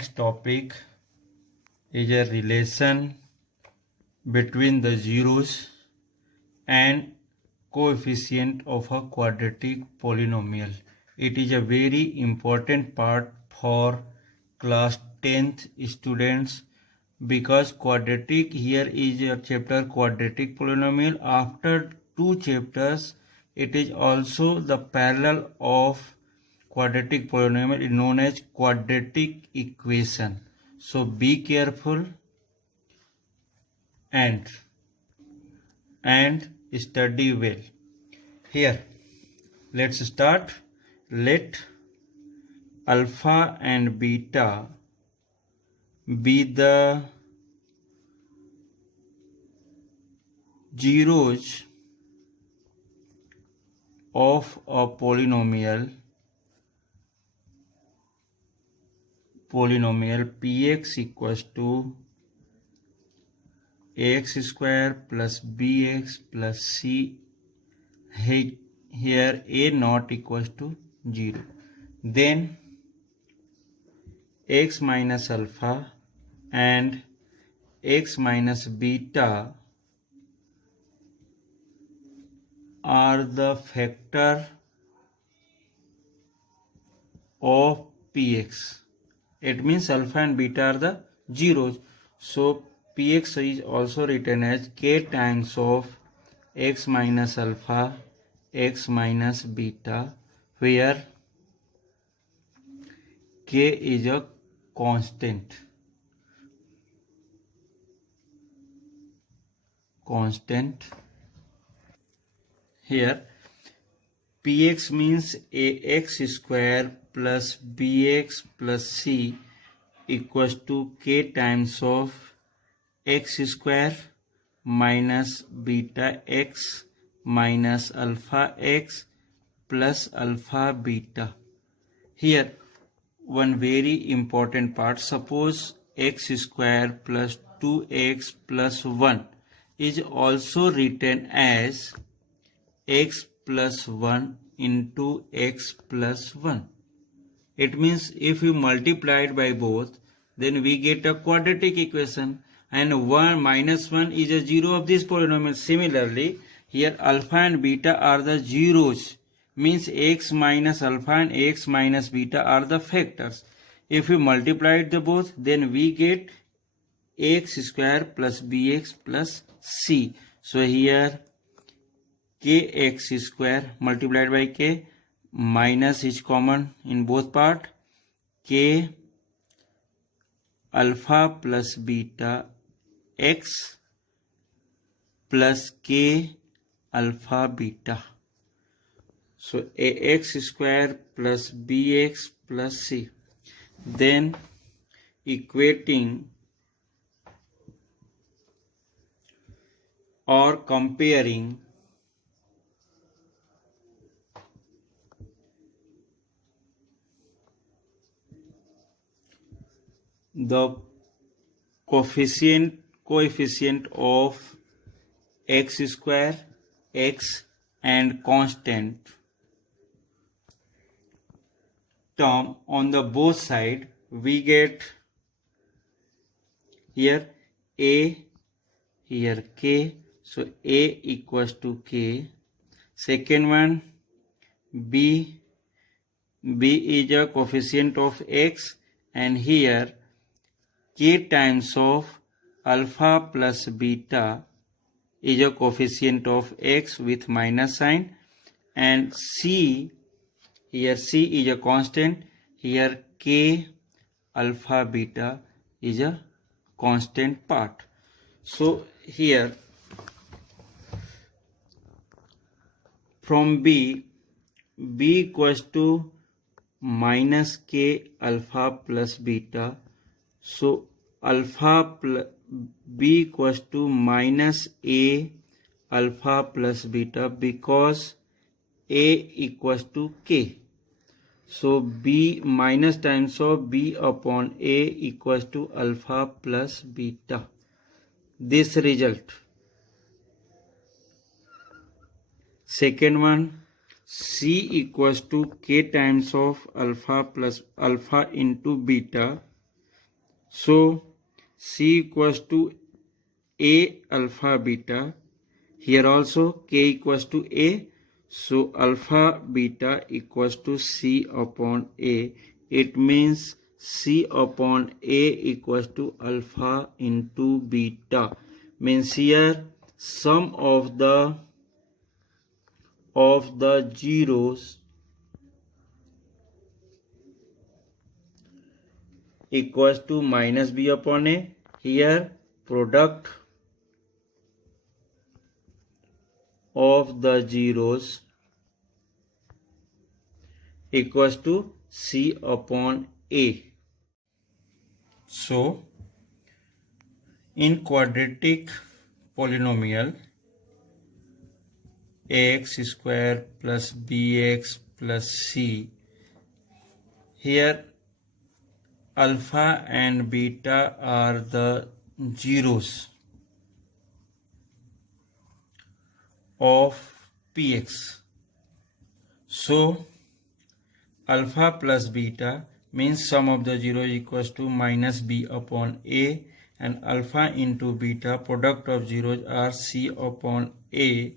next topic is a relation between the zeros and coefficient of a quadratic polynomial. It is a very important part for class 10th students because quadratic, here is a chapter quadratic polynomial. After 2 chapters, it is also the parallel of quadratic polynomial is known as quadratic equation. So be careful and study well. Here, let's start. Let alpha and beta be the zeros of a polynomial px equals to ax square plus bx plus c. Here a not equals to 0. Then x minus alpha and x minus beta are the factor of px. It means alpha and beta are the zeros. So px is also written as k times of x minus alpha, x minus beta, where k is a constant. Here px means ax square plus bx plus c equals to k times of x square minus beta x minus alpha x plus alpha beta. Here one very important part, suppose x square plus 2x plus 1 is also written as x plus 1 into x plus 1. It means if we multiply it by both, then we get a quadratic equation, and 1 minus 1 is a 0 of this polynomial. Similarly, here alpha and beta are the zeros, means x minus alpha and x minus beta are the factors. If we multiply the both, then we get x square plus bx plus c. So here kx square multiplied by k, minus is common in both part, k alpha plus beta x plus k alpha beta. So ax square plus bx plus c. Then equating or comparing the coefficient of x square, x and constant term on the both side, we get here a, here k. So a equals to k. Second one b is a coefficient of x, and here k times of alpha plus beta is a coefficient of x with minus sign, and c, here c is a constant, here k alpha beta is a constant part. So here from b equals to minus k alpha plus beta. So alpha plus b equals to minus a alpha plus beta, because a equals to k. So b minus times of b upon a equals to alpha plus beta. This result. Second one, c equals to k times of alpha plus alpha into beta. So C equals to A alpha beta. Here also K equals to A. So alpha beta equals to C upon A. It means C upon A equals to alpha into beta. Means here sum of the zeros equals to minus B upon A. Here product of the zeros equals to C upon A. So in quadratic polynomial ax square plus bx plus c, here alpha and beta are the zeros of px. So alpha plus beta means sum of the zeros equals to minus b upon a, and alpha into beta product of zeros are c upon a.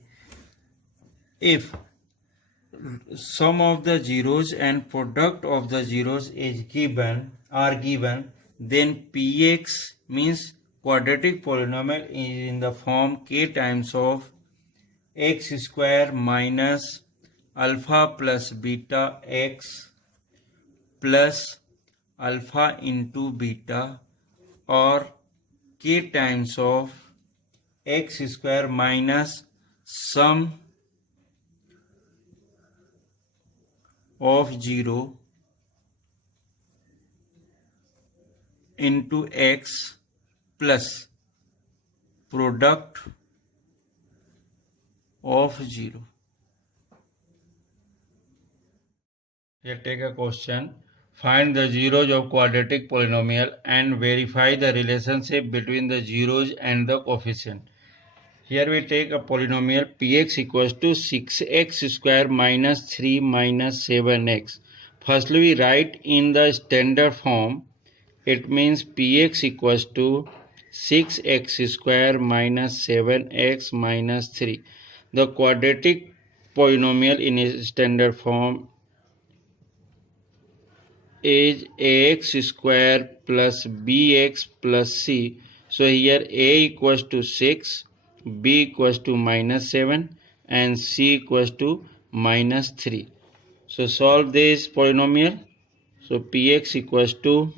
If sum of the zeros and product of the zeros is given, then px means quadratic polynomial is in the form k times of x square minus alpha plus beta x plus alpha into beta, or k times of x square minus sum of 0 into x plus product of 0. Here take a question. Find the zeros of quadratic polynomial and verify the relationship between the zeros and the coefficient. Here we take a polynomial px equals to 6x square minus 3 minus 7x. Firstly, we write in the standard form. It means px equals to 6x square minus 7x minus 3. The quadratic polynomial in its standard form is ax square plus bx plus c. So here a equals to 6, b equals to minus 7 and c equals to minus 3. So solve this polynomial. So px equals to